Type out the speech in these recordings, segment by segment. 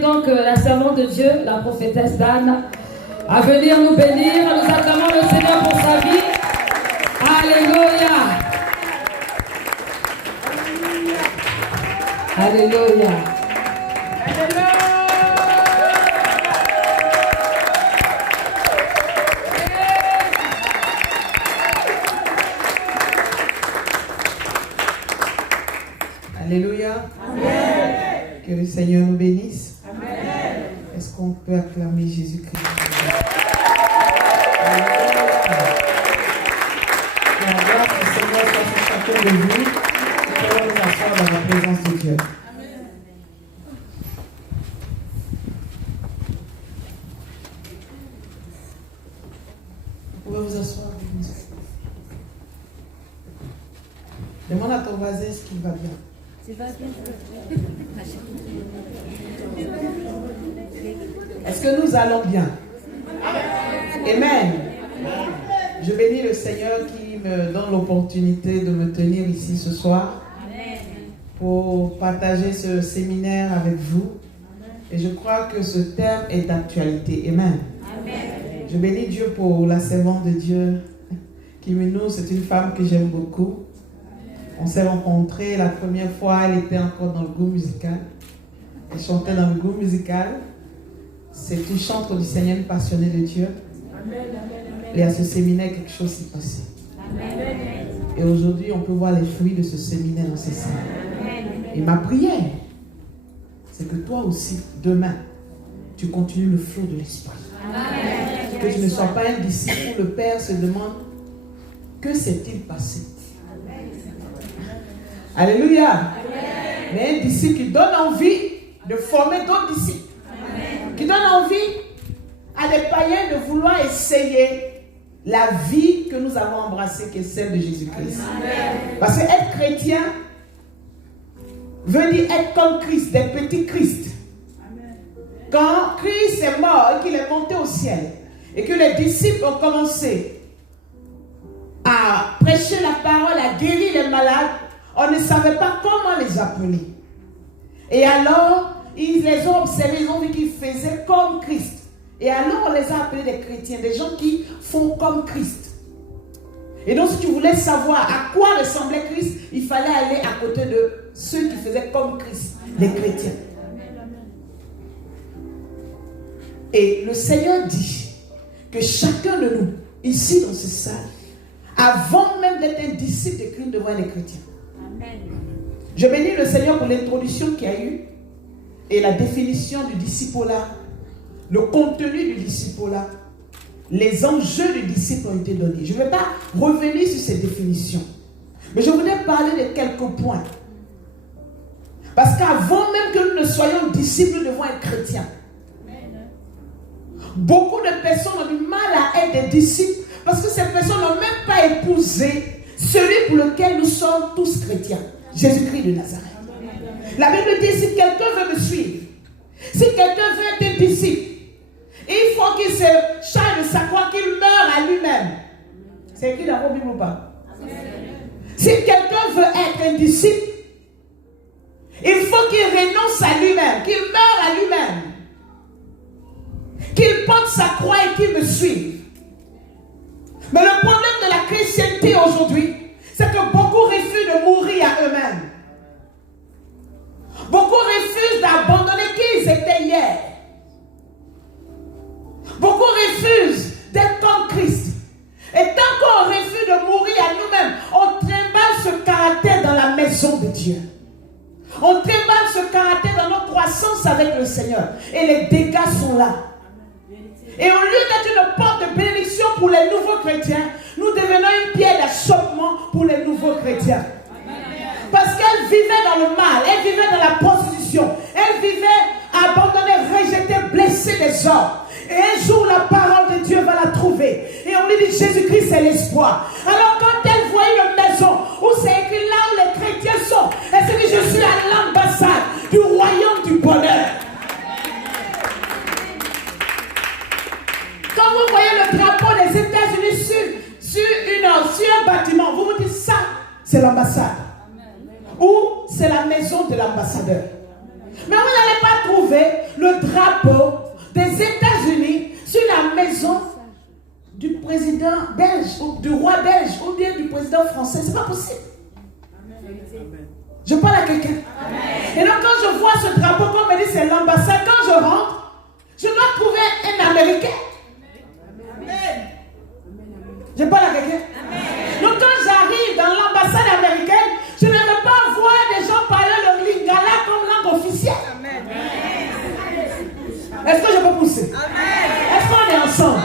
Donc la servante de Dieu, la prophétesse d'Anne, à venir nous bénir. Nous acclamons le Seigneur pour sa vie. Alléluia. Alléluia. Alléluia. Amen. Que le Seigneur nous bénisse. Est-ce qu'on peut acclamer Jésus-Christ? Que la gloire du Seigneur soit sur chacun de vous. Nous allons nous asseoir dans la présence de Dieu. Vous pouvez vous asseoir. Demande à ton voisin ce qu'il va bien. Est-ce que nous allons bien? Amen. Je bénis le Seigneur qui me donne l'opportunité de me tenir ici ce soir pour partager ce séminaire avec vous. Et je crois que ce thème est d'actualité. Amen. Je bénis Dieu pour la servante de Dieu qui nous, c'est une femme que j'aime beaucoup. On s'est rencontrés la première fois, elle était encore dans le groupe musical. Elle chantait dans le groupe musical. C'est une chanteuse du Seigneur, une passionnée de Dieu. Et à ce séminaire, quelque chose s'est passé. Et aujourd'hui, on peut voir les fruits de ce séminaire dans ces salles. Et ma prière, c'est que toi aussi, demain, tu continues le flot de l'Esprit. Que tu ne sois pas un disciple où le Père se demande que s'est-il passé. Alléluia. Amen. Mais un disciple qui donne envie de former d'autres disciples. Amen. Qui donne envie à des païens de vouloir essayer la vie que nous avons embrassée, qui est celle de Jésus-Christ. Parce que être chrétien veut dire être comme Christ, des petits Christ. Amen. Quand Christ est mort et qu'il est monté au ciel, et que les disciples ont commencé à prêcher la parole, à guérir les malades, on ne savait pas comment les appeler. Et alors, ils les ont observés, ils ont vu qu'ils faisaient comme Christ. Et alors, on les a appelés des chrétiens, des gens qui font comme Christ. Et donc, si tu voulais savoir à quoi ressemblait Christ, il fallait aller à côté de ceux qui faisaient comme Christ, les chrétiens. Et le Seigneur dit que chacun de nous, ici dans cette salle, avant même d'être un disciple de Christ, devant les chrétiens. Je bénis le Seigneur pour l'introduction qu'il y a eu et la définition du discipolat, le contenu du discipolat, les enjeux du disciple ont été donnés. Je ne vais pas revenir sur ces définitions, mais je voudrais parler de quelques points. Parce qu'avant même que nous ne soyons disciples devant un chrétien, beaucoup de personnes ont du mal à être des disciples parce que ces personnes n'ont même pas épousé celui pour lequel nous sommes tous chrétiens, Jésus-Christ de Nazareth. La Bible dit, si quelqu'un veut me suivre, si quelqu'un veut être un disciple, il faut qu'il se charge de sa croix, qu'il meure à lui-même. C'est écrit dans vos Bibles ou pas? Si quelqu'un veut être un disciple, il faut qu'il renonce à lui-même, qu'il meure à lui-même, qu'il porte sa croix et qu'il me suive. Mais le problème de la chrétienté aujourd'hui, c'est que beaucoup refusent de mourir à eux-mêmes. Beaucoup refusent d'abandonner qui ils étaient hier. Beaucoup refusent d'être comme Christ. Et tant qu'on refuse de mourir à nous-mêmes, on trimballe ce caractère dans la maison de Dieu. On trimballe ce caractère dans notre croissance avec le Seigneur. Et les dégâts sont là. Et au lieu d'être une porte de bénédiction pour les nouveaux chrétiens, nous devenons une pierre d'achoppement pour les nouveaux chrétiens. Parce qu'elle vivait dans le mal, elle vivait dans la prostitution, elle vivait abandonnée, rejetée, blessée des hommes. Et un jour, la parole de Dieu va la trouver. Et on lui dit, Jésus-Christ, c'est l'espoir. Alors quand elle voit une maison où c'est écrit là où les chrétiens sont, elle se dit, je suis à l'ambassade du royaume du bonheur. vous voyez le drapeau des États-Unis sur un bâtiment, vous vous dites ça, c'est l'ambassade. Ou c'est la maison de l'ambassadeur. Mais vous n'allez pas trouver le drapeau des États-Unis sur la maison du président belge ou du roi belge ou bien du président français. C'est pas possible. Je parle à quelqu'un. Et donc quand je vois ce drapeau, comme on me dit c'est l'ambassade, quand je rentre, je dois trouver un Américain. Je parle à quelqu'un. Donc quand j'arrive dans l'ambassade américaine, je ne veux pas voir des gens parler le lingala comme langue officielle. Est-ce que je peux pousser? Est-ce qu'on est ensemble?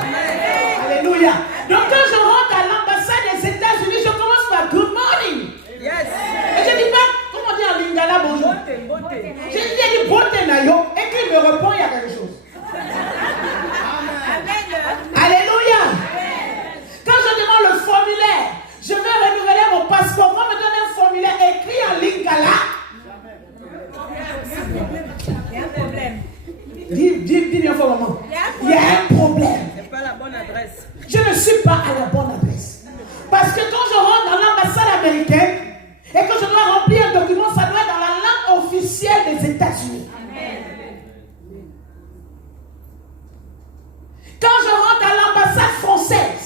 Alléluia. Donc quand je rentre à l'ambassade des États-Unis, je commence par good morning. Et je dis pas, comment on dit en lingala bonjour? Je dis bonté nayo et qu'il me répond, il y a quelque chose. Alléluia. Quand je demande le formulaire, je vais renouveler mon passeport. On me donne un formulaire écrit en lingala. Il y a un problème. Dis bien fort, maman. Il y a un problème. C'est pas la bonne adresse. Je ne suis pas à la bonne adresse. Parce que quand je rentre dans l'ambassade américaine et que je dois remplir un document, ça doit être dans la langue officielle des États-Unis. Quand je rentre à l'ambassade française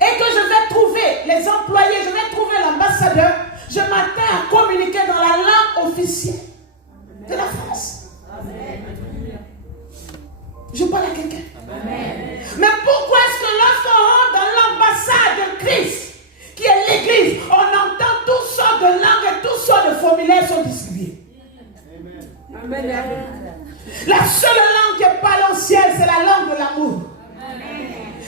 et que je vais trouver les employés, je vais trouver l'ambassadeur, je m'attends à communiquer dans la langue officielle de la France. Je parle à quelqu'un. Mais pourquoi est-ce que lorsqu'on rentre dans l'ambassade de Christ, qui est l'église, on entend toutes sortes de langues et toutes sortes de formulaires sont distribués? La seule langue qui est parlée au ciel, c'est la langue de l'amour.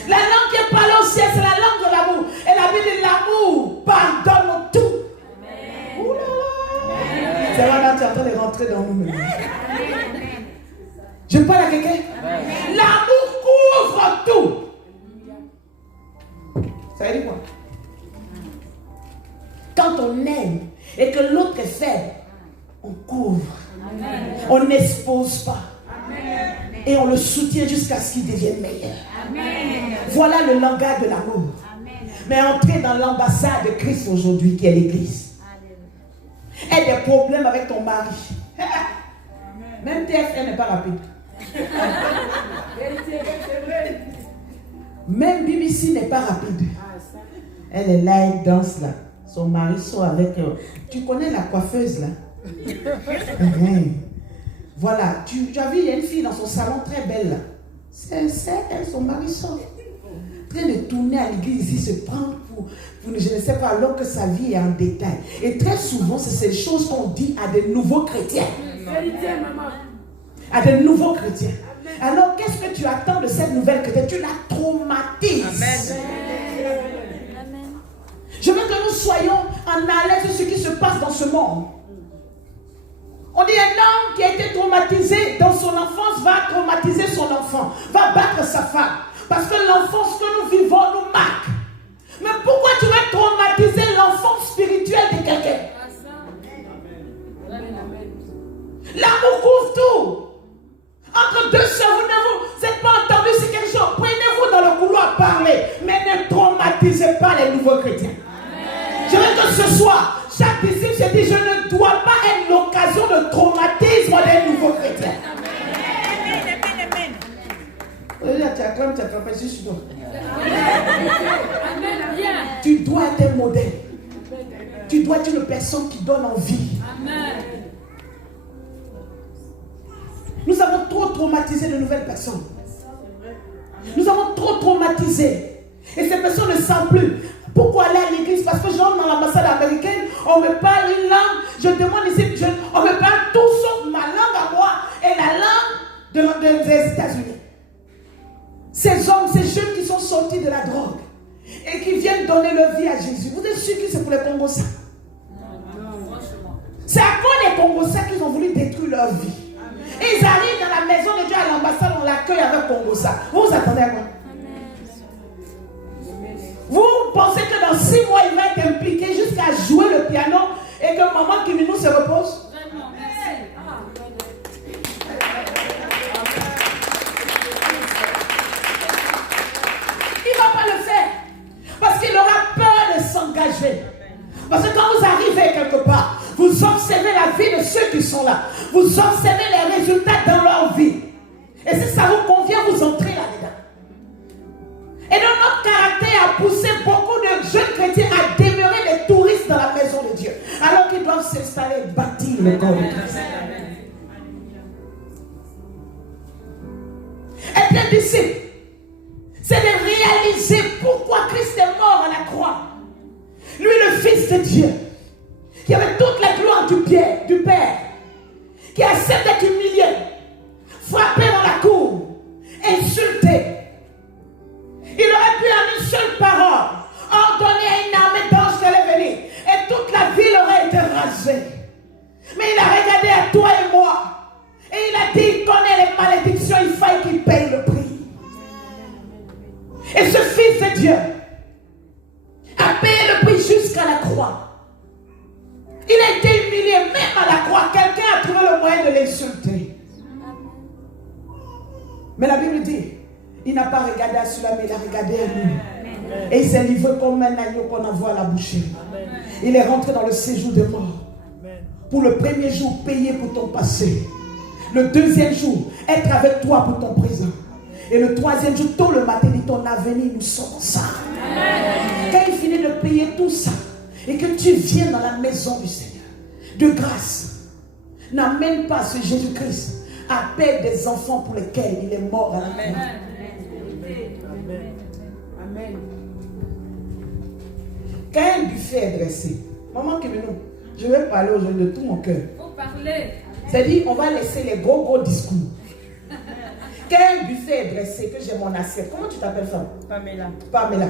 La langue qui est parlée au ciel, c'est la langue de l'amour. Et la Bible dit l'amour pardonne tout. Ouh là là. C'est vrai, là, tu es en train de rentrer dans nous maintenant. Je parle à quelqu'un. L'amour couvre tout. Ça veut dire quoi? Quand on aime et que l'autre est faible, on couvre. Amen. On n'expose pas. Amen. Et on le soutient jusqu'à ce qu'il devienne meilleur. Amen. Voilà le langage de l'amour. Mais entrez dans l'ambassade de Christ aujourd'hui, qui est l'église. Aie des problèmes avec ton mari. Même TFN n'est pas rapide. Même BBC n'est pas rapide. Elle est là, elle danse là. Son mari sort avec... Tu connais la coiffeuse là? Voilà, tu as vu, il y a une fille dans son salon très belle là. C'est elle, son mari sort. En train de tourner à l'église ici, se prendre pour je ne sais pas, alors que sa vie est en détail. Et très souvent, c'est ces choses qu'on dit à des nouveaux chrétiens. À des nouveaux chrétiens. Alors, qu'est-ce que tu attends de cette nouvelle chrétienne? Tu la traumatises. Amen. Je veux que nous soyons en alerte sur ce qui se passe dans ce monde. On dit un homme qui a été traumatisé dans son enfance va traumatiser son enfant, va battre sa femme. Parce que l'enfance que nous vivons nous marque. Mais pourquoi tu vas traumatiser l'enfance spirituelle de quelqu'un? L'amour couvre tout. Entre deux sœurs, vous n'êtes pas entendu sur quelque chose. Prenez-vous dans le couloir, parlez. Mais ne traumatisez pas les nouveaux chrétiens. Je veux que ce soir, chaque disciple se dit, je ne dois pas être l'occasion de traumatisme des nouveaux chrétiens. Tu dois être un modèle. Tu dois être une personne qui donne envie. Nous avons trop traumatisé de nouvelles personnes. Nous avons trop traumatisé. Et ces personnes ne savent plus. Pourquoi aller à l'église? Parce que je rentre dans l'ambassade américaine, on me parle une langue, je demande ici, on me parle tout sauf ma langue à moi et la langue des États-Unis. Ces hommes, ces jeunes qui sont sortis de la drogue et qui viennent donner leur vie à Jésus, vous êtes sûr que c'est pour les Congolais? C'est à cause des Congolais qu'ils ont voulu détruire leur vie. Et ils arrivent dans la maison de Dieu à l'ambassade, on l'accueille avec Congolais. Vous vous attendez à quoi? Vous pensez que dans 6 mois, il va être impliqué jusqu'à jouer le piano et que maman Kiminou se repose? dégager. Parce que quand vous arrivez quelque part, vous observez la vie de ceux qui sont là. Vous observez les résultats dans leur vie. Et si ça vous convient, vous entrez là-dedans. Et donc notre caractère a poussé beaucoup de jeunes chrétiens à demeurer des touristes dans la maison de Dieu. Alors qu'ils doivent s'installer et bâtir le corps de Christ. Être un disciple, c'est de réaliser pourquoi Christ est mort à la croix. Lui, le Fils de Dieu, qui avait toute la gloire du Père, qui accepte d'être humilié, frappé dans la cour, insulté. Il aurait pu en une seule parole ordonner à une armée d'anges qu'elle est venue, et toute la ville aurait été rasée. Mais il a regardé à toi et moi, et il a dit, il connaît les malédictions, il faille qu'il paye le prix. Et ce Fils de Dieu a payé le prix jusqu'à la croix. Il a été humilié même à la croix. Quelqu'un a trouvé le moyen de l'insulter. Mais la Bible dit, il n'a pas regardé à cela, mais il a regardé à nous. Et il s'est livré comme un agneau qu'on envoie à la boucherie. Il est rentré dans le séjour de mort. Pour le premier jour, payer pour ton passé. Le deuxième jour, être avec toi pour ton présent. Et le troisième jour, tôt le matin, dit ton avenir, nous sommes ensemble. Quand il finit de payer tout ça, et que tu viens dans la maison du Seigneur, de grâce, n'amène pas ce Jésus-Christ à perdre des enfants pour lesquels il est mort à la croix. Amen. Quand un buffet est dressé, maman Kiminou, je vais parler aujourd'hui de tout mon cœur. Faut parler. C'est-à-dire, on va laisser les gros discours. Quand un buffet est dressé, que j'ai mon assiette, comment tu t'appelles, femme? Pamela.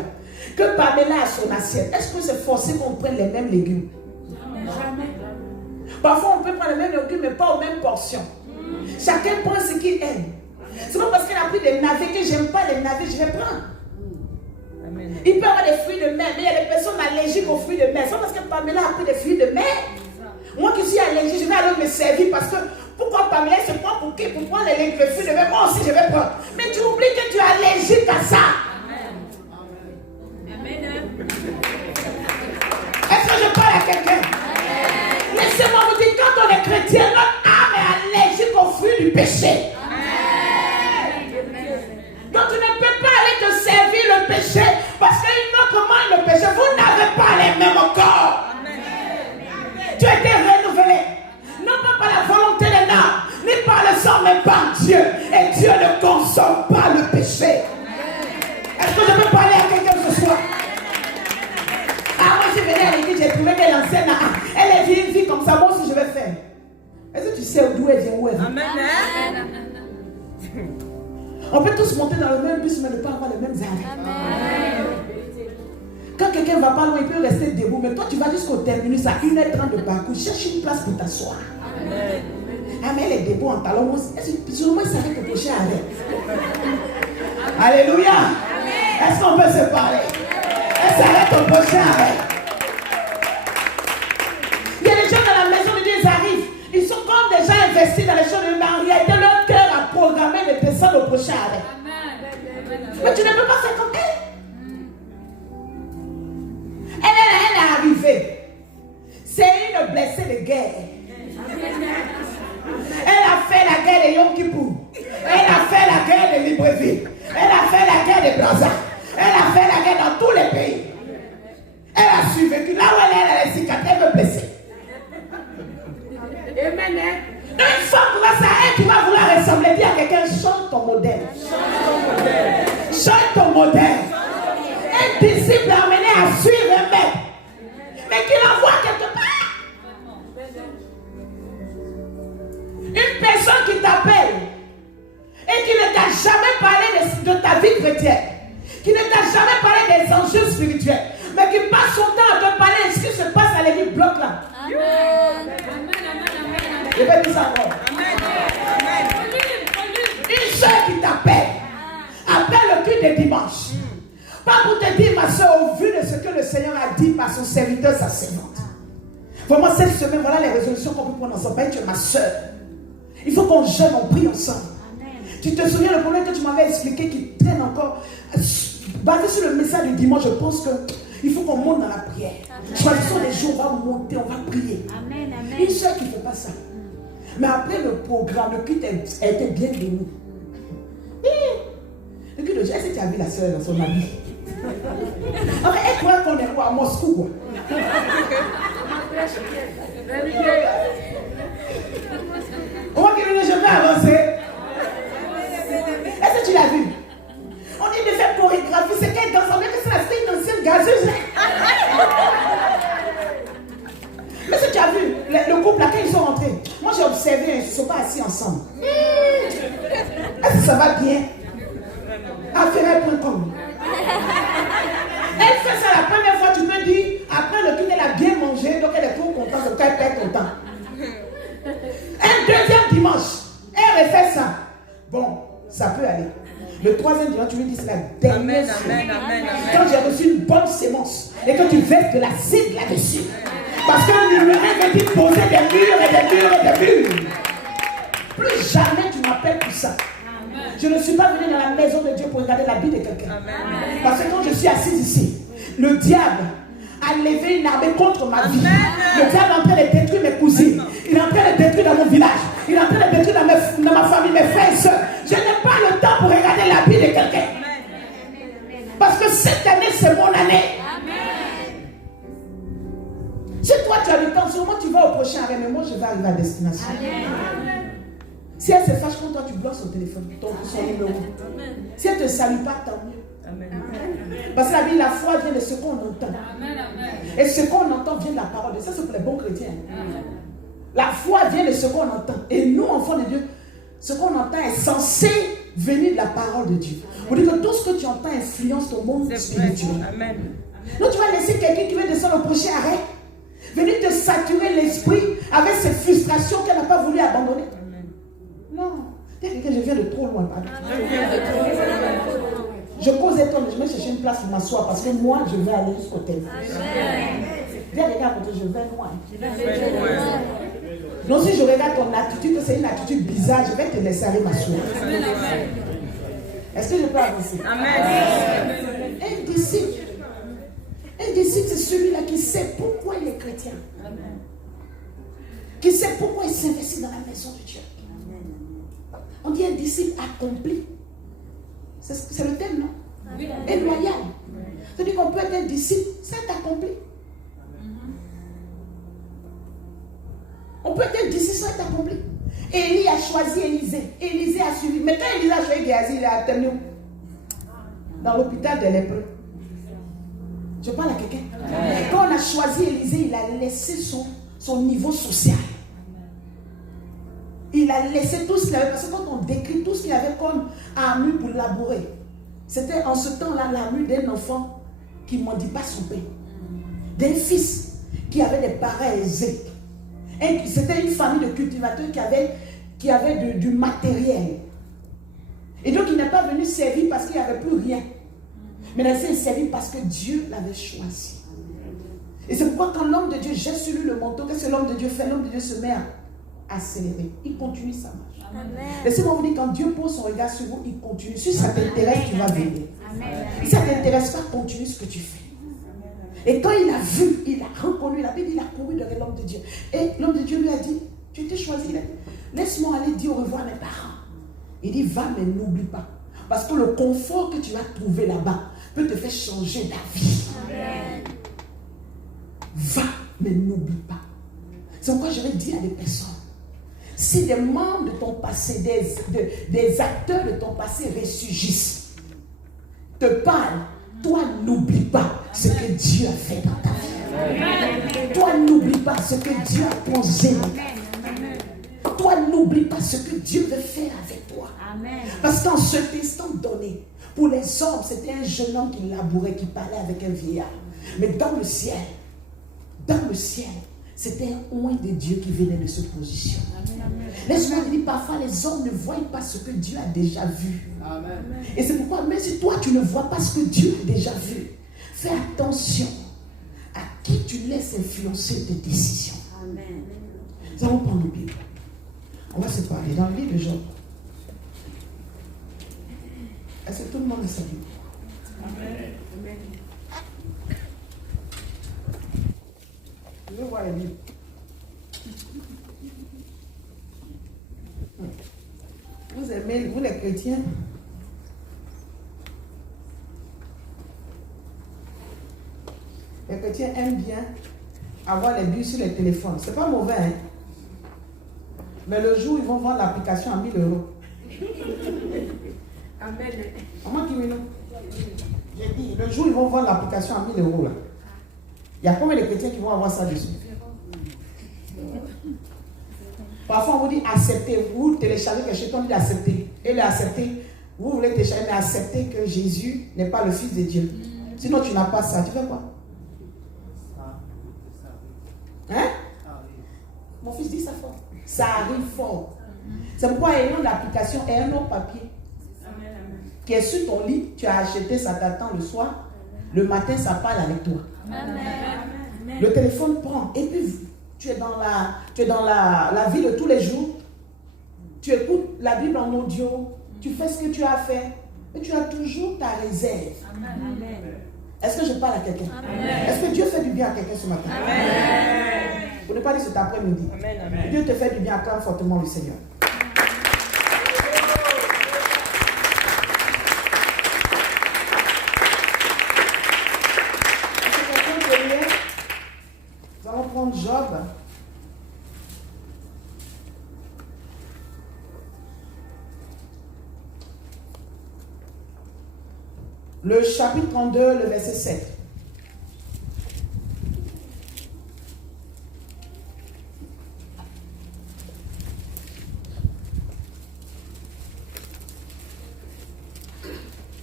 Que Pamela a son assiette, est-ce que c'est forcé qu'on prenne les mêmes légumes? Jamais. Parfois, on peut prendre les mêmes légumes, mais pas aux mêmes portions. Chacun prend ce qu'il aime. C'est pas parce qu'elle a pris des navets que j'aime pas les navets, je vais prendre. Amen. Il peut y avoir des fruits de mer, mais il y a des personnes allergiques aux fruits de mer. C'est pas parce que Pamela a pris des fruits de mer. Moi qui suis allergique, je vais aller me servir parce que pourquoi Pamela se prend pour qui? Pour prendre les fruits de mer, moi aussi je vais prendre. Mais tu oublies que tu es allergique à ça. Amen. Est-ce que je parle à quelqu'un? Laissez-moi vous dire, quand on est chrétien, notre âme est allergique aux fruits du péché. Donc tu ne peux pas aller te servir le péché parce qu'une autre mange le péché. Vous n'avez pas les mêmes corps. Tu as été renouvelé. Non pas par la volonté de l'homme, ni par le sang, mais par Dieu. Et Dieu ne consomme pas le péché. Est-ce que je peux parler à quelqu'un ce soir? Ah, moi je venais à l'église, j'ai trouvé qu'elle enseigne. Elle est une vie comme ça, moi aussi je vais faire. Est-ce que tu sais d'où elle vient, où elle vient? Amen. On peut tous monter dans le même bus, mais ne pas avoir les mêmes arrêts. Quand quelqu'un ne va pas loin, il peut rester debout. Mais toi, tu vas jusqu'au terminus à 1h30 de parcours. Cherche une place pour t'asseoir. Ah, mais elle est debout en talon. Sûrement, il s'arrête au prochain arrêt. Alléluia. Est-ce qu'on peut se parler? Elle s'arrête au prochain arrêt. Il y a des gens dans la maison de Dieu, ils arrivent. Ils sont comme des gens investis dans les choses de Dieu. Mais en réalité, leur cœur a programmé de descendre au prochain arrêt. Mais tu ne peux pas faire comme elle. Elle est arrivée. C'est une blessée de guerre. Elle a fait la guerre de Yom Kippour. Elle a fait la guerre de Libreville. Elle a fait la guerre de Brazza. Elle a fait la guerre dans tous les pays. Elle a survécu. Là où elle est, les cicatrices, elle veut blesser. Amen. Une femme grâce à elle, tu vas vouloir ressembler. Dis à quelqu'un, change ton modèle. Change ton modèle. Un disciple amené à suivre un maître, mais qu'il envoie quelque part. Une personne qui t'appelle et qui ne t'a jamais parlé de ta vie chrétienne, qui ne t'a jamais parlé des enjeux spirituels, mais qui passe son temps à te parler de ce qui se passe à l'église, bloque là. Je vais dire ça encore. Une soeur qui t'appelle, appelle le culte de dimanche. Pas pour te dire, ma soeur, au vu de ce que le Seigneur a dit par son serviteur, sa servante. Vraiment, cette semaine, voilà les résolutions qu'on peut prendre ensemble. Tu es ma soeur. Il faut qu'on jeûne, on prie ensemble. Amen. Tu te souviens le problème que tu m'avais expliqué qui traîne encore. Basé sur le message du dimanche, je pense que Il faut qu'on monte dans la prière. Choisissons les jours, on va monter, on va prier. Amen, amen. Une seule qui ne fait pas ça. Mais après le programme, le culte était bien béni. Le culte, est-ce que tu as vu la soeur dans son habit? Enfin, elle croit qu'on est quoi, à Moscou, quoi. On va que je vais avancer. Est-ce que tu l'as vu? On dit de faire chorégraphie, c'est qu'elle danse, on dit que c'est une ancienne gazeuse. Mais est-ce que tu as vu le couple là, quand ils sont rentrés? Moi j'ai observé, ils ne se sont pas assis ensemble. Est-ce que ça va bien? Affaire.com. Elle fait ça la première fois, tu peux dire, après le culte, elle a bien mangé, donc elle est trop contente, donc elle perd ton temps. Un deuxième dimanche, elle refait ça. Bon, ça peut aller. Le troisième dimanche, tu lui dis c'est la dernière fois. Quand j'ai reçu une bonne sémence et que tu verses de l'acide là-dessus. Parce que le numéro veut dire poser des murs et des murs et des murs. Plus jamais tu m'appelles pour ça. Je ne suis pas venu dans la maison de Dieu pour regarder la vie de quelqu'un. Parce que quand je suis assise ici, le diable a levé une armée contre ma vie. Le diable est en train de détruire mes cousines. Il est en train de détruire dans mon village. Il est en train de détruire dans ma famille, mes frères et soeurs. Je n'ai pas le temps pour regarder la vie de quelqu'un. Parce que cette année, c'est mon année. Si toi tu as le temps, sûrement tu vas au prochain arrêt, mais moi je vais arriver à destination. Si elle se fâche contre toi, tu bloques son téléphone, son numéro. Si elle ne te salue pas, tant mieux. Parce que la Bible, la foi vient de ce qu'on entend. Et ce qu'on entend vient de la parole de Dieu. Ça, c'est pour les bons chrétiens. La foi vient de ce qu'on entend. Et nous, enfants de Dieu, ce qu'on entend est censé venir de la parole de Dieu. On dit que tout ce que tu entends influence ton monde spirituel. Donc tu vas laisser quelqu'un qui veut descendre au prochain arrêt venir te saturer l'esprit avec ses frustrations qu'elle n'a pas voulu abandonner. Non. Il y a quelqu'un, je viens de trop loin, pardon. Je cause et toi, mais je vais chercher une place pour m'asseoir parce que moi, je vais aller jusqu'au thème. Viens regarder à côté, je vais loin. Non, si je regarde ton attitude, que c'est une attitude bizarre, je vais te laisser aller m'asseoir. Est-ce que je peux avancer? Amen. Un disciple, c'est celui-là qui sait pourquoi il est chrétien. Qui sait pourquoi il s'investit dans la maison de Dieu. On dit un disciple accompli. C'est le thème, non? Et loyal. C'est-à-dire qu'on peut être un disciple sans être accompli. On peut être un disciple sans être accompli. Élie a choisi Élisée. Élisée a suivi. Mais quand Élisée a choisi Géasi, il a tenu dans l'hôpital des lépreux. Je parle à quelqu'un. Quand on a choisi Élisée, il a laissé son niveau social. Il a laissé tout ce qu'il avait. Parce que quand on décrit tout ce qu'il avait comme armure pour labourer, c'était en ce temps-là l'armure d'un enfant qui ne mendie pas son pain. D'un fils qui avait des parents aisés. C'était une famille de cultivateurs qui avait du matériel. Et donc il n'est pas venu servir parce qu'il n'y avait plus rien. Mais il s'est servi parce que Dieu l'avait choisi. Et c'est pourquoi quand l'homme de Dieu jette sur lui le manteau, qu'est-ce que l'homme de Dieu fait? L'homme de Dieu se met à accélérer. Il continue sa marche. Laissez-moi vous dire, quand Dieu pose son regard sur vous, il continue. Si ça t'intéresse, tu vas venir. Si ça ne t'intéresse pas, continue ce que tu fais. Et quand il a vu, il a reconnu, la Bible, il a couru derrière l'homme de Dieu. Et l'homme de Dieu lui a dit, tu t'es choisi, il a dit, laisse-moi aller dire au revoir à mes parents. Il dit, va mais n'oublie pas. Parce que le confort que tu vas trouver là-bas peut te faire changer d'avis. Va mais n'oublie pas. C'est pourquoi je vais dire à des personnes, si des membres de ton passé, des acteurs de ton passé ressurgissent, te parlent, toi n'oublie pas ce que Dieu a fait dans ta vie. Toi n'oublie pas ce que Dieu a posé dans ta vie. Toi n'oublie pas ce que Dieu veut faire avec toi. Parce qu'en cet instant donné, pour les hommes, c'était un jeune homme qui labourait, qui parlait avec un vieillard. Mais dans le ciel, c'était un oint de Dieu qui venait de se positionner. Laisse-moi te dire, parfois les hommes ne voient pas ce que Dieu a déjà vu. Amen. Et c'est pourquoi, même si toi tu ne vois pas ce que Dieu a déjà vu, fais attention à qui tu laisses influencer tes décisions. Amen. Nous allons prendre le Bible. On va se parler dans le livre de Job. Est-ce que tout le monde est salué? Amen. Je veux voir les livres. Vous aimez, vous les chrétiens? Les chrétiens aiment bien avoir les buts sur les téléphones. C'est pas mauvais, hein? Mais le jour où ils vont vendre l'application à 1000 euros. Amen. Maman Kimino, j'ai dit, le jour où ils vont vendre l'application à 1000 euros, là, il y a combien de chrétiens qui vont avoir ça dessus? Parfois, on vous dit accepter. Vous téléchargez quelque chose, on dit accepter. Et l'accepter, vous voulez télécharger, mais accepter que Jésus n'est pas le Fils de Dieu. Sinon, tu n'as pas ça. Tu fais quoi? Hein? Mon fils dit ça fort. Ça arrive fort. C'est pourquoi ayant l'application et un autre papier qui est sur ton lit, tu as acheté, ça t'attend le soir. Le matin, ça parle avec toi. Amen. Le téléphone prend. Et puis, tu es dans la vie de tous les jours. Tu écoutes la Bible en audio. Tu fais ce que tu as fait. Et tu as toujours ta réserve. Amen. Est-ce que je parle à quelqu'un? Est-ce que Dieu fait du bien à quelqu'un ce matin? Amen. Vous ne pas dire cet après-midi. Amen. Dieu te fait du bien, acclame fortement le Seigneur. Nous allons prendre Job. Le chapitre 32, le verset 7.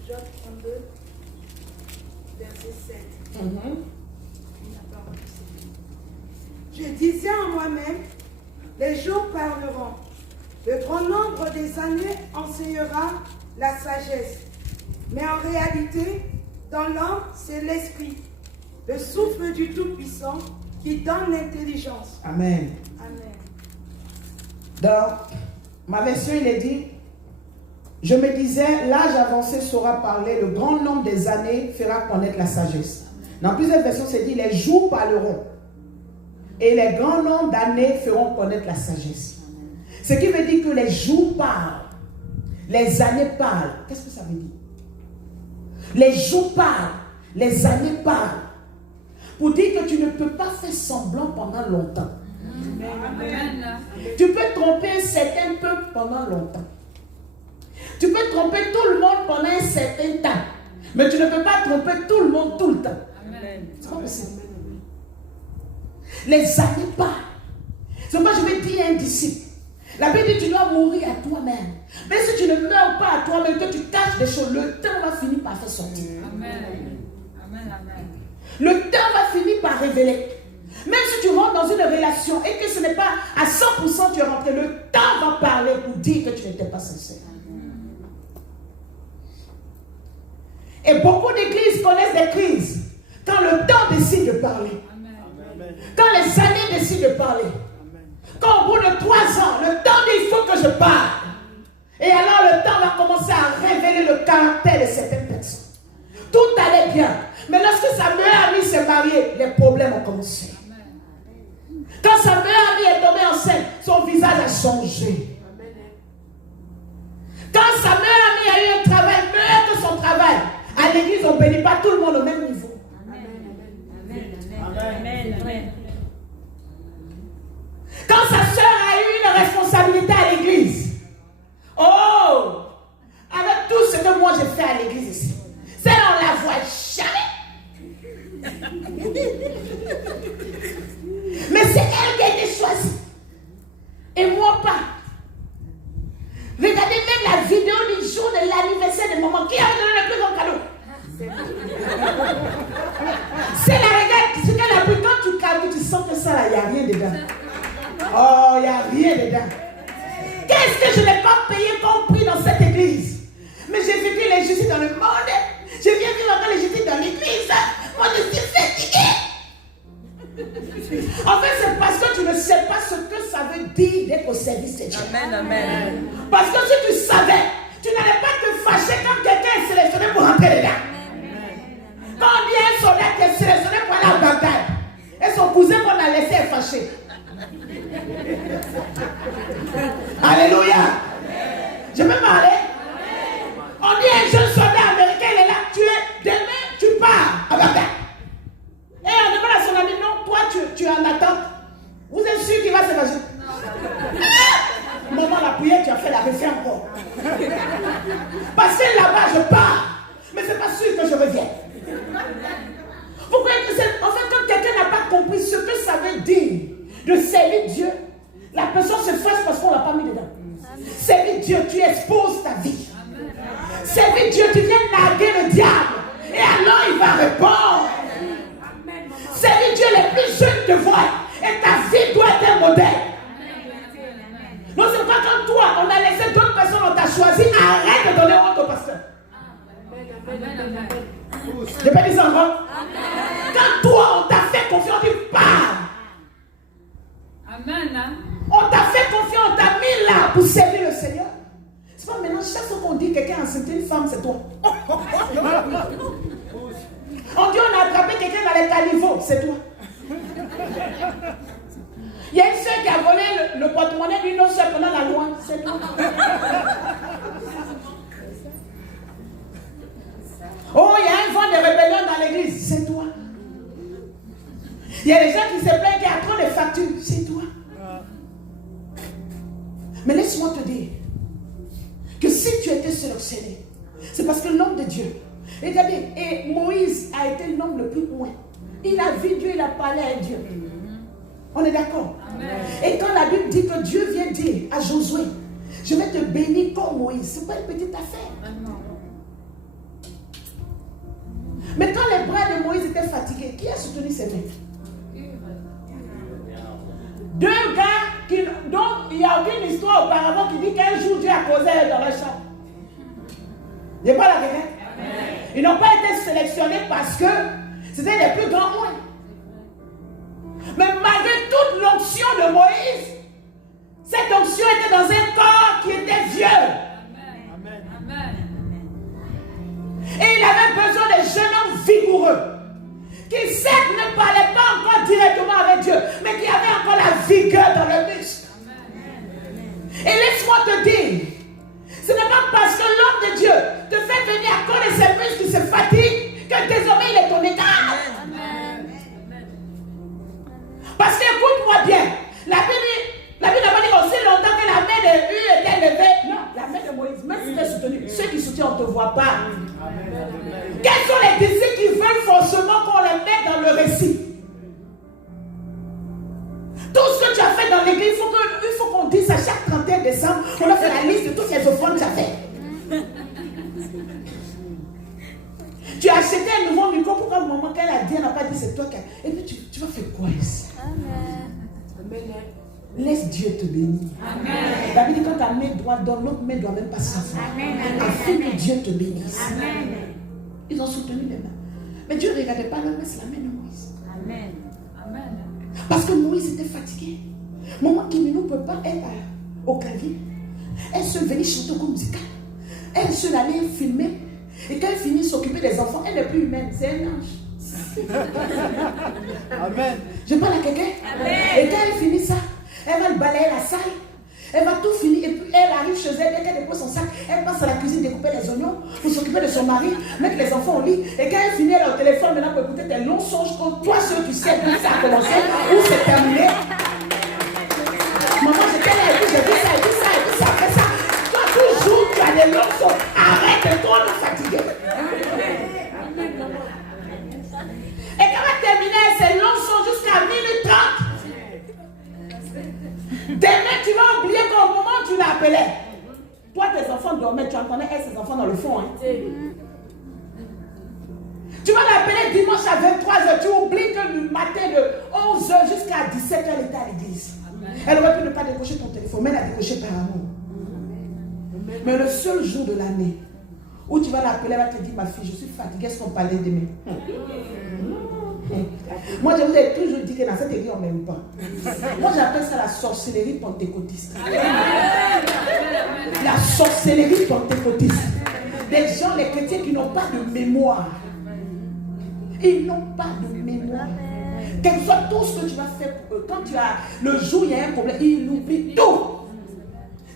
Job 32, verset 7. Je disais en moi-même, les jours parleront. Le grand nombre des années enseignera la sagesse. Mais en réalité, dans l'homme, c'est l'esprit, le souffle du Tout-Puissant qui donne l'intelligence. Amen. Amen. Dans ma version, il est dit, je me disais, l'âge avancé saura parler, le grand nombre des années fera connaître la sagesse. Dans plusieurs versions, c'est dit, les jours parleront. Et les grands nombres d'années feront connaître la sagesse. Ce qui veut dire que les jours parlent, les années parlent. Qu'est-ce que ça veut dire? Les jours parlent, les années parlent. Pour dire que tu ne peux pas faire semblant pendant longtemps. Amen. Tu peux tromper un certain peuple pendant longtemps. Tu peux tromper tout le monde pendant un certain temps. Mais tu ne peux pas tromper tout le monde tout le temps. C'est pas possible. Les années parlent. C'est pourquoi je vais dire à un disciple. La Bible dit que tu dois mourir à toi-même. Mais si tu ne meurs pas à toi-même, que tu caches des choses, le temps va finir par faire sortir. Amen. Amen. Amen. Le temps va finir par révéler. Même si tu rentres dans une relation et que ce n'est pas à 100% tu es rentré, le temps va parler pour dire que tu n'étais pas sincère. Et beaucoup d'églises connaissent des crises quand le temps décide de parler. Quand les années décident de parler. Quand au bout de 3 ans, le temps dit il faut que je parle. Et alors le temps va commencer à révéler le caractère de certaines personnes. Tout allait bien. Mais lorsque sa meilleure amie s'est mariée, les problèmes ont commencé. Quand sa meilleure amie est tombée enceinte, son visage a changé. Quand sa meilleure amie a eu un travail meilleur que son travail, à l'église on ne bénit pas tout le monde au même niveau. Amen. Quand sa soeur a eu une responsabilité à l'église, oh, avec tout ce que moi j'ai fait à l'église ici, celle on ne la voit jamais. Mais c'est elle qui a été choisie. Et moi pas. Regardez même la vidéo du jour de l'anniversaire de maman. Qui a donné le plus grand cadeau? C'est la regarde, ce qu'elle a pris. Quand tu calmes, tu sens que ça là, il n'y a rien dedans. Oh, il n'y a rien dedans. Qu'est-ce que je n'ai pas payé comme prix dans cette église? Mais j'ai vécu l'injustice dans le monde. Je viens vivre encore l'injustice dans l'église. Moi, je suis fatiguée. En fait, c'est parce que tu ne sais pas ce que ça veut dire d'être au service de Dieu. Amen. Parce que si tu savais, tu n'allais pas te fâcher quand quelqu'un est sélectionné pour rentrer dedans. Quand on dit un soldat qui est sélectionné pour aller à Bagdad, et son cousin qu'on a laissé mais c'est pas sûr que je revienne. Vous croyez que c'est... En fait, quand quelqu'un n'a pas compris ce que ça veut dire de servir Dieu, la personne se fâche parce qu'on ne l'a pas mis dedans. Servir Dieu, tu exposes ta vie. Servir Dieu, tu viens narguer le diable. Et alors il va répondre. Servir Dieu, les plus jeunes te voient. Et ta vie doit être un modèle. Non, c'est pas comme toi, on a laissé d'autres personnes, on t'a choisi. Arrête de donner honte au pasteur. Je peux dire ça encore? Quand toi, on t'a fait confiance, tu parles. Amen. On t'a fait confiance, on t'a mis là pour servir le Seigneur. C'est pas maintenant, chaque fois qu'on dit quelqu'un enceinte une femme, c'est toi. On dit on a attrapé quelqu'un dans les caniveaux, c'est toi. Il y a une soeur qui a volé le porte-monnaie d'une autre soeur pendant la loi, c'est toi. Oh, il y a un vent de rébellion dans l'église, c'est toi. Il y a des gens qui se plaignent qu'il y a trop de factures, c'est toi. Mais laisse-moi te dire que si tu étais sélectionné, c'est parce que l'homme de Dieu, et Moïse a été l'homme le plus loin. Il a vu Dieu, il a parlé à Dieu. On est d'accord? Et quand la Bible dit que Dieu vient dire à Josué, je vais te bénir comme Moïse, c'est pas une petite affaire. Mais quand les bras de Moïse étaient fatigués, qui a soutenu ses mains? Deux gars dont il y a aucune histoire auparavant qui dit qu'un jour Dieu a causé dans la chambre. Il n'y a pas la vérité. Ils n'ont pas été sélectionnés parce que c'était les plus grands moins. Mais malgré toute l'onction de Moïse, cette onction était dans un corps qui était vieux. Amen. Et il avait besoin de jeunes hommes vigoureux, qui certes ne parlaient pas encore directement avec Dieu, mais qui avaient encore la vigueur dans le muscle. Et laisse-moi te dire, ce n'est pas parce que l'homme de Dieu te fait venir à cause de ses muscles qui se fatiguent que désormais il est ton égal. Parce que écoute-moi bien, la Bible n'a pas dit aussi longtemps que la main de Hur était levée. Non, la main de Moïse, même si tu es soutenu, ceux qui soutiennent, on ne te voit pas. Quels sont les disciples qui veulent forcément qu'on les mette dans le récit? Tout ce que tu as fait dans l'église, il faut qu'on dise à chaque 31 décembre, on a fait la liste de toutes les offrandes que tu as fait. Tu as acheté un nouveau micro, pourquoi le moment qu'elle a dit, elle n'a pas dit c'est toi qui as... Et puis tu vas faire quoi ici? Amen. Laisse Dieu te bénir. Amen. La Bible dit quand ta main droite donne, l'autre main ne doit même pas s'asseoir. Afin que Dieu te bénisse. Amen. Ils ont soutenu les mains. Mais Dieu ne regardait pas leur main, c'est la main de Moïse. Amen. Parce que Moïse était fatigué. Maman qui ne peut pas être au clavier. Elle se venait chanter au groupe musical. Elle se allait filmer. Et quand elle finit de s'occuper des enfants, elle n'est plus humaine, c'est un ange. Amen. Je parle à quelqu'un. Et quand elle finit ça, elle va balayer la salle. Elle va tout finir. Et puis elle arrive chez elle, dès qu'elle dépose son sac, elle passe à la cuisine découper les oignons pour s'occuper de son mari, mettre les enfants au lit. Et quand elle finit, elle est au téléphone maintenant pour écouter tes longs songes. Toi, seul, tu sais d'où ça a commencé, où c'est terminé. Maman, j'étais là et puis j'ai dit ça, et puis ça, et puis ça, après ça. Toi, toujours, tu as des longs songes. Arrête de trop nous fatiguer. Et quand elle terminait ces longs songes jusqu'à 1h30, demain, tu vas oublier qu'au moment où tu l'appelais, toi, tes enfants dormaient, tu entendais ses enfants dans le fond. Hein. Tu vas l'appeler dimanche à 23h, tu oublies que le matin de 11h jusqu'à 17h, elle était à l'église. Elle aurait pu ne pas décrocher ton téléphone, mais elle a décroché par amour. Mais le seul jour de l'année où tu vas l'appeler, elle va te dire, ma fille, je suis fatiguée, est-ce qu'on parlait demain? Moi, je vous ai toujours dit que dans cette église, on ne m'aime pas. Moi, j'appelle ça la sorcellerie pentecôtiste. La sorcellerie pentecôtiste. Des gens, les chrétiens qui n'ont pas de mémoire. Ils n'ont pas de mémoire. Quel que soit tout ce que tu vas faire pour eux, quand tu as le jour, il y a un problème, ils oublient tout.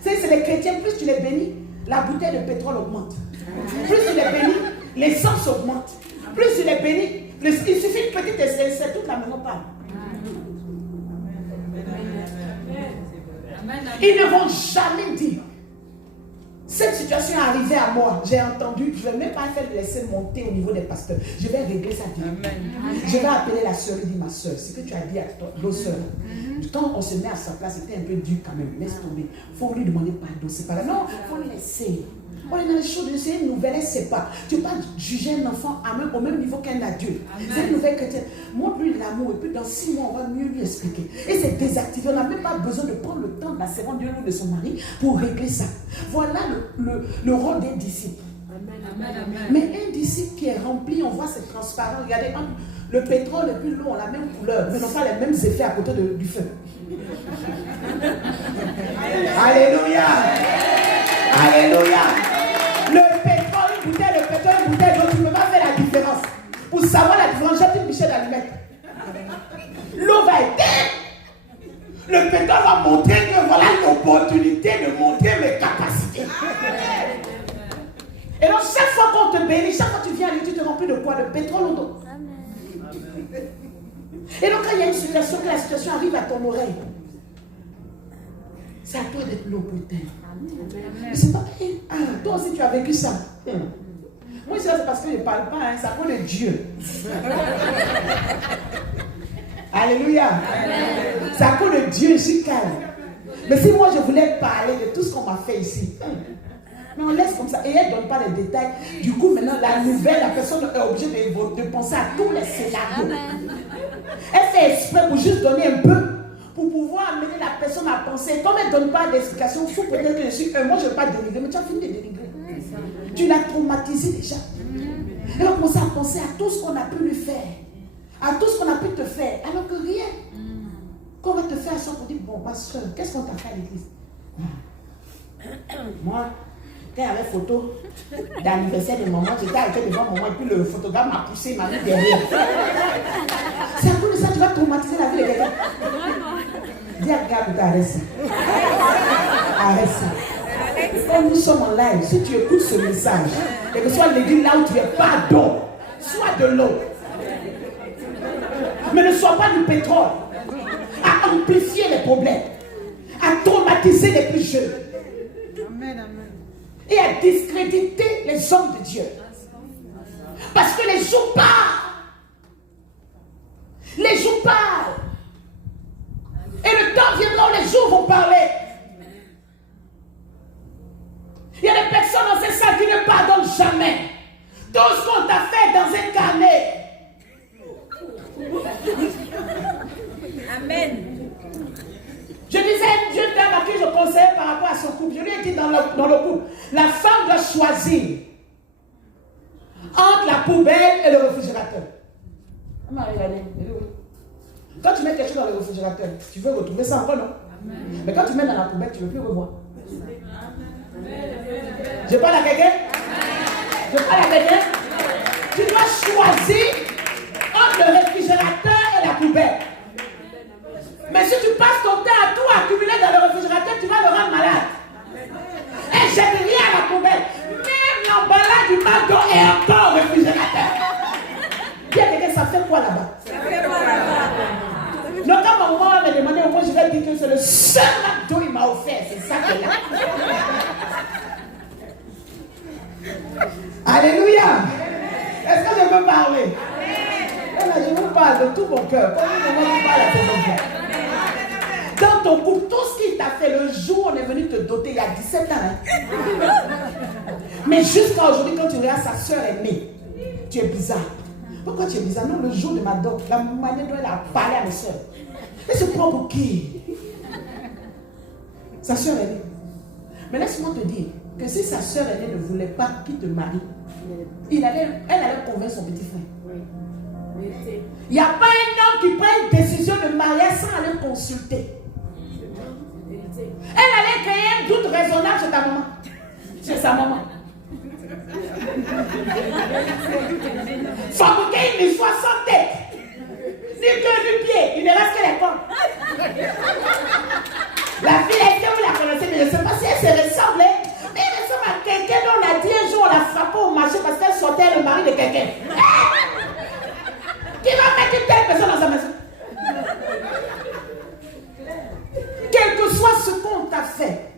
C'est les chrétiens, plus tu les bénis, la bouteille de pétrole augmente. Plus tu les bénis, l'essence augmente. Plus tu les bénis, il suffit une petite essence, toute la maison parle. Ils ne vont jamais dire cette situation est arrivée à moi. J'ai entendu, je ne vais même pas faire laisser monter au niveau des pasteurs. Je vais régler ça directement. Je vais appeler la soeur et dire, ma soeur, ce que tu as dit à l'autre soeur, quand on se met à sa place, c'était un peu dur quand même. Laisse tomber. Il faut lui demander pardon. C'est pas là. Non, il faut laisser. On est dans les choses de c'est une nouvelle, elle ne sait pas. Tu ne peux pas juger un enfant au même niveau qu'un adulte. C'est une nouvelle chrétienne. Montre-lui l'amour et puis dans 6 mois, on va mieux lui expliquer. Et c'est désactivé. On n'a même pas besoin de prendre le temps de la servante Dieu ou de son mari pour régler ça. Voilà le rôle des disciples. Mais un disciple qui est rempli, on voit c'est transparent. Regardez, le pétrole et puis l'eau ont la même couleur, mais n'ont pas les mêmes effets à côté du feu. Alléluia. Alléluia. Le pétrole, une bouteille, donc tu ne peux pas faire la différence. Pour savoir la différence, jette une bouchée d'allumettes. L'eau va être. Le pétrole va montrer que voilà l'opportunité de montrer mes capacités. Et donc chaque fois qu'on te bénit, chaque fois que tu viens à l'église, tu te remplis de quoi? De pétrole ou d'eau. Et donc quand il y a une situation, que la situation arrive à ton oreille, c'est à toi d'être l'opportunité. Mais c'est pas, toi aussi tu as vécu ça. Moi ça c'est parce que je ne parle pas, ça prend de Dieu. Alléluia. C'est à cause de Dieu, je suis calme. Mais si moi je voulais parler de tout ce qu'on m'a fait ici, mais on laisse comme ça. Et elle ne donne pas les détails. Du coup, maintenant, la nouvelle, la personne est obligée de penser à tous les scénarios. Elle fait exprès pour juste donner un peu, pour pouvoir amener la personne à penser. Comme elle ne donne pas d'explication, il faut peut-être que je suis. Moi, je ne veux pas dénigrer, mais tu as fini de dénigrer. Tu l'as traumatisé déjà. Elle va commencer à penser à tout ce qu'on a pu lui faire, à tout ce qu'on a pu te faire, alors que rien. Qu'on va te faire ça pour dire, bon, pasteur, qu'est-ce qu'on t'a fait à l'église? Moi, quand il y avait photo d'anniversaire de maman, j'étais arrêté devant maman et puis le photographe m'a poussé, m'a mis derrière. C'est à cause de ça que tu vas traumatiser la vie de quelqu'un. Dis à regarde, arrête ça. Arrête ça. Quand nous sommes en live, si tu écoutes ce message, et que ce soit l'église là où tu es, pardon, soit de l'eau. Mais ne sois pas du pétrole à amplifier les problèmes, à traumatiser les plus jeunes. Amen. Et à discréditer les hommes de Dieu. Parce que les jours parlent. Les jours parlent. Et le temps viendra où les jours vont parler. Il y a des personnes dans ces salles qui ne pardonnent jamais. Tout ce qu'on t'a fait dans un carnet. Amen. Je disais à une jeune dame à qui je conseillais par rapport à son couple, je lui ai dit dans le couple, la femme doit choisir entre la poubelle et le réfrigérateur. Quand tu mets quelque chose dans le réfrigérateur, tu veux retrouver ça encore, non? Mais quand tu mets dans la poubelle, tu ne veux plus revoir. Je parle à quelqu'un? Tu dois choisir entre le réfrigérateur et la poubelle. Mais si tu passes ton temps à tout accumuler dans le réfrigérateur, tu vas le rendre malade. Et jette rien à la poubelle. Même l'emballage du McDo est encore au réfrigérateur. Dis à quelqu'un, ça fait quoi là-bas? Donc quand ma maman me demandait, moi je vais dire que c'est le seul McDo qu'il m'a offert. C'est ça qu'elle a. Alléluia. Est-ce que je peux parler? Je vous parle de tout mon cœur. Dans ton couple, tout ce qu'il t'a fait le jour où on est venu te doter, il y a 17 ans. Mais jusqu'à aujourd'hui, quand tu regardes sa soeur aînée, tu es bizarre. Pourquoi tu es bizarre? Non, le jour de ma dot, la manière dont elle a parlé à mes soeurs. Elle se prend pour qui? Sa soeur aînée. Mais laisse-moi te dire que si sa soeur aînée ne voulait pas qu'il te marie, elle allait convaincre son petit frère. Il n'y a pas un homme qui prend une décision de mariage sans aller consulter. Elle allait créer un doute raisonnable chez ta maman. Chez sa maman. Fabriquer une histoire sans tête. Ni queue ni pied. Il ne reste que les corps. La fille, est-ce que vous la connaissez? Mais je ne sais pas si elle se ressemble. Mais elle ressemble à quelqu'un dont on a dit un jour on l'a frappé au marché parce qu'elle sortait le mari de quelqu'un. Qui va mettre une telle personne dans sa maison? Quel que soit ce qu'on t'a fait,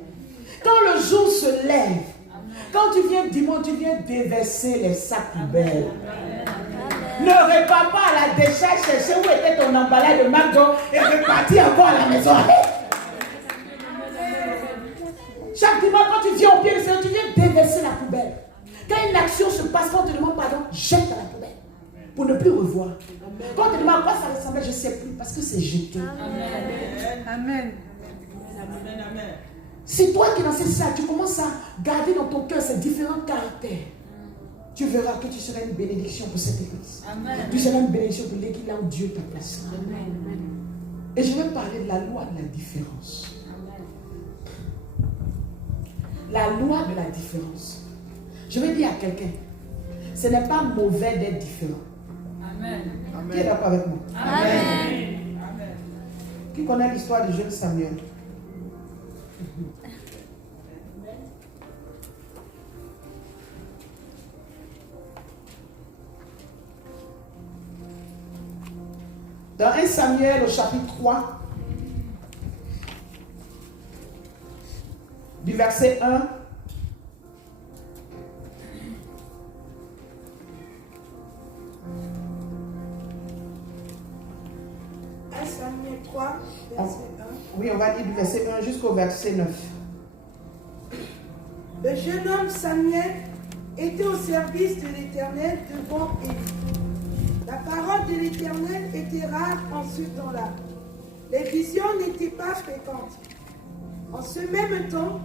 quand le jour se lève, quand tu viens dimanche, tu viens déverser les sacs poubelles. Ne repars pas à la décharge chercher où était ton emballage de McDo et repartir encore à la maison. Chaque dimanche, quand tu viens au pied du Seigneur, tu viens déverser la poubelle. Quand une action se passe, quand on te demande pardon, jette dans la poubelle. Pour ne plus revoir. Quand on te demande à quoi ça ressemblait, je ne sais plus. Parce que c'est jeté. Amen. Amen. C'est toi qui dans ça, tu commences à garder dans ton cœur ces différents caractères. Tu verras que tu seras une bénédiction pour cette église. Amen. Tu seras une bénédiction pour l'église là où Dieu t'a placé. Amen. Et je vais parler de la loi de la différence. Amen. La loi de la différence. Je vais dire à quelqu'un, ce n'est pas mauvais d'être différent. Amen. Qui est d'accord avec moi? Amen. Amen. Qui connaît l'histoire du jeune Samuel? Dans 1 Samuel au chapitre 3, du verset 1, Samuel 3, verset 1. Oui, on va dire du verset 1 jusqu'au verset 9. Le jeune homme Samuel était au service de l'Éternel devant Élie. La parole de l'Éternel était rare en ce temps-là. Les visions n'étaient pas fréquentes. En ce même temps,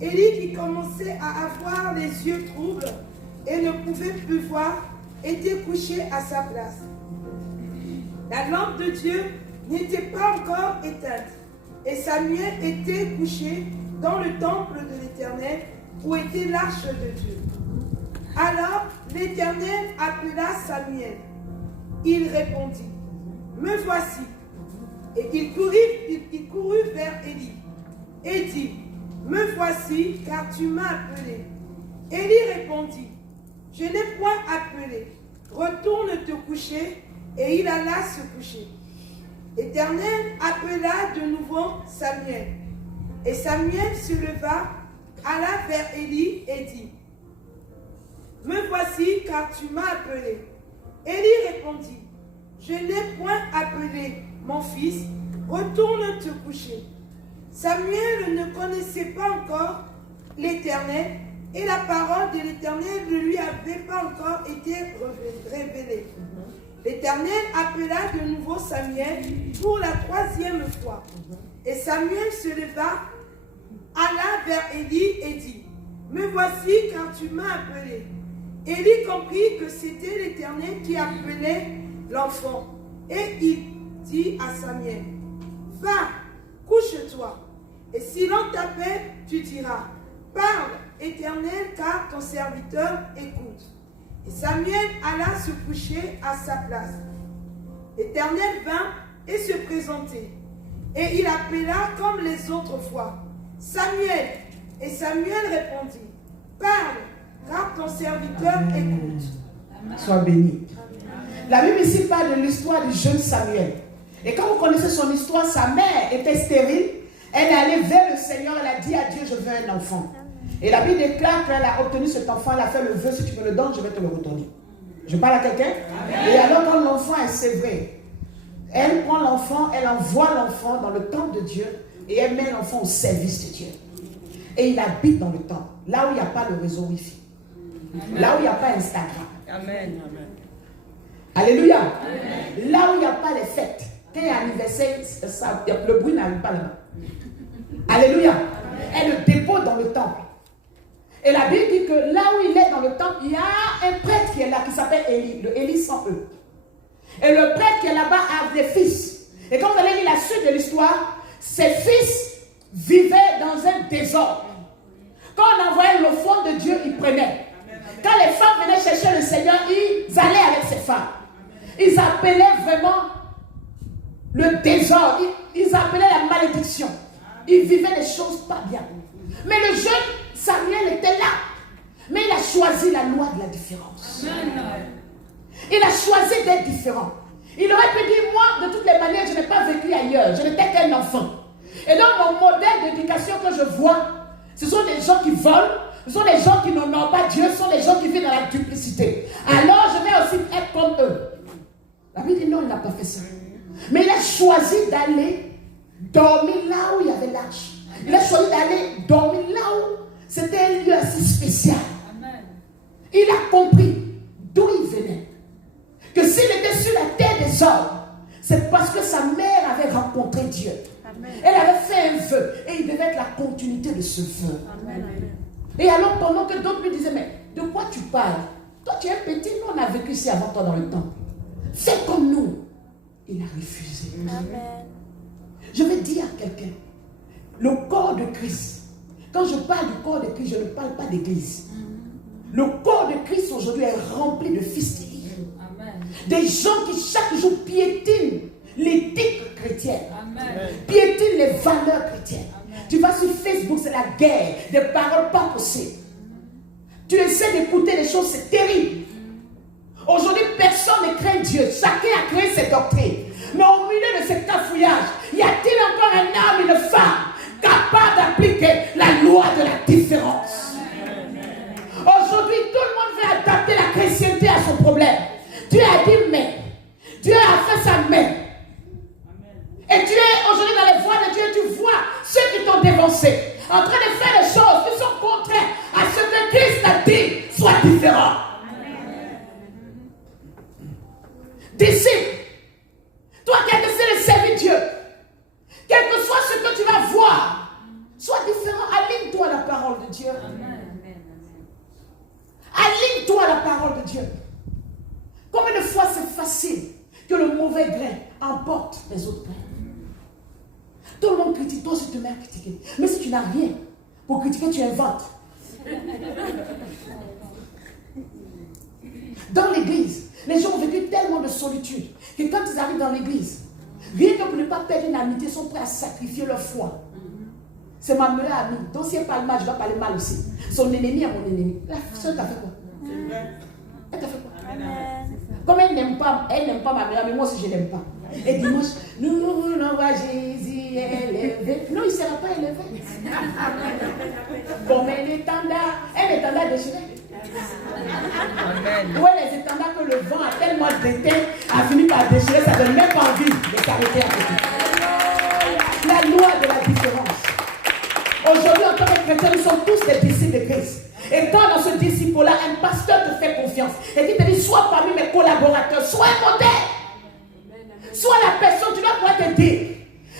Élie, qui commençait à avoir les yeux troubles et ne pouvait plus voir, était couché à sa place. La lampe de Dieu n'était pas encore éteinte, et Samuel était couché dans le temple de l'Éternel où était l'arche de Dieu. Alors l'Éternel appela Samuel. Il répondit, « Me voici. » Et il courut vers Élie et dit, « Me voici, car tu m'as appelé. » Élie répondit, « Je n'ai point appelé. Retourne te coucher. » Et il alla se coucher. L'Éternel appela de nouveau Samuel. Et Samuel se leva, alla vers Élie et dit, « Me voici, car tu m'as appelé. » Élie répondit, « Je n'ai point appelé, mon fils, retourne te coucher. » Samuel ne connaissait pas encore l'Éternel, et la parole de l'Éternel ne lui avait pas encore été révélée. L'Éternel appela de nouveau Samuel pour la 3e fois. Et Samuel se leva, alla vers Élie et dit, « Me voici, car tu m'as appelé. » Élie comprit que c'était l'Éternel qui appelait l'enfant. Et il dit à Samuel, « Va, couche-toi. Et si l'on t'appelle, tu diras, « Parle, Éternel, car ton serviteur écoute. » Et Samuel alla se coucher à sa place. L'Éternel vint et se présentait. Et il appela comme les autres fois, « Samuel !» Et Samuel répondit, « Parle, car ton serviteur écoute. » Sois béni. La Bible ici parle de l'histoire du jeune Samuel. Et quand vous connaissez son histoire, sa mère était stérile. Elle est allée vers le Seigneur, elle a dit à Dieu, je veux un enfant. Et la Bible déclare qu'elle a obtenu cet enfant, elle a fait le vœu, si tu me le donnes, je vais te le retourner. Je parle à quelqu'un? Et alors quand l'enfant est sévré, elle prend l'enfant, elle envoie l'enfant dans le temple de Dieu et elle met l'enfant au service de Dieu. Et il habite dans le temple, là où il n'y a pas le réseau Wi-Fi. Là où il n'y a pas Instagram. Amen. Alléluia. Amen. Là où il n'y a pas les fêtes. Quand il y a anniversaire, le bruit n'arrive pas là-bas. Alléluia. Amen. Elle le dépose dans le temple. Et la Bible dit que là où il est dans le temple, il y a un prêtre qui est là, qui s'appelle Élie, le Élie sans eux. Et le prêtre qui est là-bas a des fils. Et quand vous allez lire la suite de l'histoire, ses fils vivaient dans un désordre. Quand on envoyait l'offrande de Dieu, ils prenaient. Quand les femmes venaient chercher le Seigneur, ils allaient avec ces femmes. Ils appelaient vraiment le désordre. Ils appelaient la malédiction. Ils vivaient des choses pas bien. Mais le jeune Samuel était là. Mais il a choisi la loi de la différence. Il a choisi d'être différent. Il aurait pu dire, moi, de toutes les manières, je n'ai pas vécu ailleurs. Je n'étais qu'un enfant. Et donc, mon modèle d'éducation que je vois, ce sont des gens qui volent, Ce sont les gens qui n'honorent pas Dieu, ce sont les gens qui vivent dans la duplicité. Alors je vais aussi être comme eux. La Bible dit non, il n'a pas fait ça. Mais il a choisi d'aller dormir là où il y avait l'arche. Il a choisi d'aller dormir là où c'était un lieu assez spécial. Amen. Il a compris d'où il venait. Que s'il était sur la terre des hommes, c'est parce que sa mère avait rencontré Dieu. Amen. Elle avait fait un vœu et il devait être la continuité de ce vœu. Amen. Et alors pendant que d'autres lui disaient, mais de quoi tu parles? Toi tu es petit, nous on a vécu ici avant toi dans le temple. Fais comme nous. Il a refusé. Amen. Je vais dire à quelqu'un, le corps de Christ, quand je parle du corps de Christ, je ne parle pas d'église. Le corps de Christ aujourd'hui est rempli de fils d'Élie. Des gens qui chaque jour piétinent l'éthique chrétienne, piétinent les valeurs chrétiennes. Amen. Tu vas sur Facebook, c'est la guerre, des paroles pas possibles. Tu essaies d'écouter les choses, c'est terrible. Aujourd'hui, personne ne craint Dieu. Chacun a créé ses doctrines. Mais au milieu de ce cafouillage, y a-t-il encore un homme et une femme capable d'appliquer la loi de la différence? Aujourd'hui, tout le monde veut adapter la chrétienté à son problème. Dieu a dit mais. Dieu a fait sa main. Et tu es aujourd'hui dans les voies de Dieu, tu vois ceux qui t'ont dévancé, en train de faire des choses qui sont contraires à ce que Christ a dit, soit différent. Disciple, toi qui as décidé de servir Dieu, quel que soit ce que tu vas voir, sois différent, aligne-toi à la parole de Dieu. Aligne-toi à la parole de Dieu. Combien de fois c'est facile que le mauvais grain emporte les autres grains? Tout le monde critique, toi aussi tu te mets à critiquer. Mais si tu n'as rien pour critiquer, tu inventes. Dans l'église, les gens ont vécu tellement de solitude que quand ils arrivent dans l'église, rien que pour ne pas perdre une amitié, ils sont prêts à sacrifier leur foi. C'est ma meilleure amie. Donc si elle parle mal, je dois parler mal aussi. Son ennemi est mon ennemi. La soeur t'a fait quoi? Elle t'a fait quoi? Comme elle n'aime pas ma meilleure amie, moi aussi je n'aime pas. Et dimanche, nous voulons Jésus élevé. Non, il ne sera pas élevé. Comme un étendard déchiré. Ouais, les étendards que le vent a tellement déteint, a fini par déchirer, ça ne donne même pas envie de s'arrêter à côté. La loi de la différence. Aujourd'hui, en tant que chrétiens, nous sommes tous des disciples de Christ. Et quand dans ce disciple-là, un pasteur te fait confiance et qui te dit, sois parmi mes collaborateurs, sois un modèle. Sois la personne, tu dois pouvoir te dire.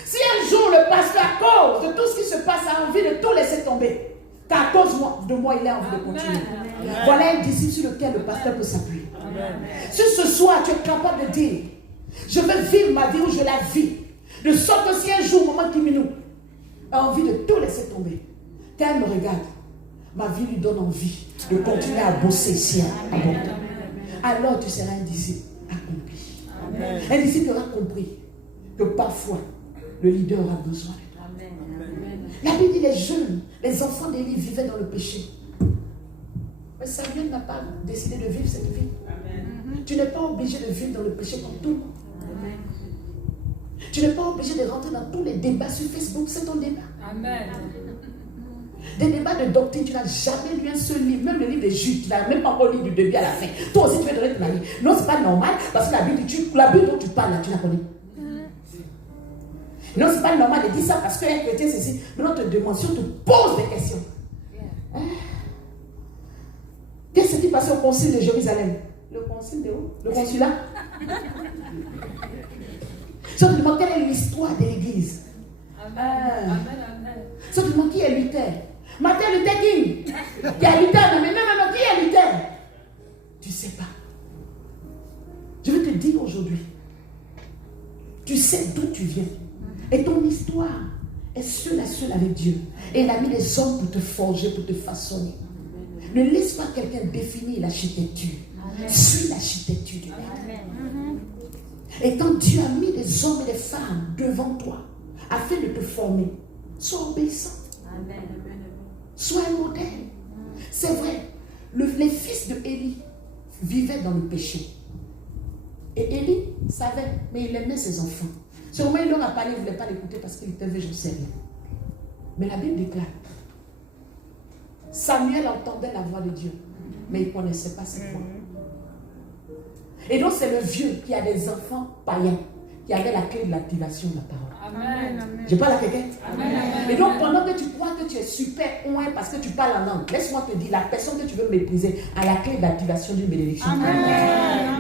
Si un jour le pasteur, à cause de tout ce qui se passe, a envie de tout laisser tomber, car à cause de moi, il a envie de continuer. Amen. Voilà un disciple sur lequel le pasteur peut s'appuyer. Si ce soir, tu es capable de dire, je veux vivre ma vie où je la vis, de sorte que si un jour, maman Kiminou a envie de tout laisser tomber, quand elle me regarde, ma vie lui donne envie de continuer à bosser ici à Bordeaux. Alors tu seras un disciple accompli. Amen. Un disciple qui aura compris que parfois le leader aura besoin de toi. Amen. La Bible dit les jeunes, les enfants d'Élie vivaient dans le péché. Mais Samuel n'a pas décidé de vivre cette vie. Amen. Tu n'es pas obligé de vivre dans le péché comme tout le monde. Amen. Tu n'es pas obligé de rentrer dans tous les débats sur Facebook, c'est ton débat. Amen. Des débats de doctrine, tu n'as jamais lu un seul livre, même le livre de Jude, tu n'as même pas encore lu du début à la fin. Toi aussi, tu veux donner ton avis. Non, ce n'est pas normal, parce que la Bible dont tu parles, là, tu la connais. Non, ce n'est pas normal de dire ça parce qu'un chrétien, c'est ici. Mais on te demande, si on te pose des questions. Hein? Qu'est-ce qui s'est passé au concile de Jérusalem? Le concile de où? Le consulat? Si on te demande quelle est l'histoire de l'église. Amen. Si on te demande qui est Luther. Martin Luther King. Qui est Luther? Non, mais non, qui est Luther? Tu ne sais pas. Je vais te dire aujourd'hui. Tu sais d'où tu viens. Et ton histoire est seule avec Dieu. Et il a mis des hommes pour te forger, pour te façonner. Ne laisse pas quelqu'un définir l'architecture. Suis l'architecture du maître. Et quand Dieu a mis des hommes et des femmes devant toi, afin de te former, sois obéissant. Sois un modèle. C'est vrai, les fils de Élie vivaient dans le péché. Et Élie savait, mais il aimait ses enfants. Sûrement il leur a parlé, il ne voulait pas l'écouter parce qu'il était vieux, je ne sais rien. Mais la Bible déclare, Samuel entendait la voix de Dieu, mais il ne connaissait pas cette voix. Et donc c'est le vieux qui a des enfants païens, qui avait la clé de l'activation de la parole. Amen. Je parle à quelqu'un? Amen. Et donc pendant que tu crois que tu es super ouin parce que tu parles en langue, laisse-moi te dire, la personne que tu veux mépriser a la clé d'activation d'une bénédiction. Amen.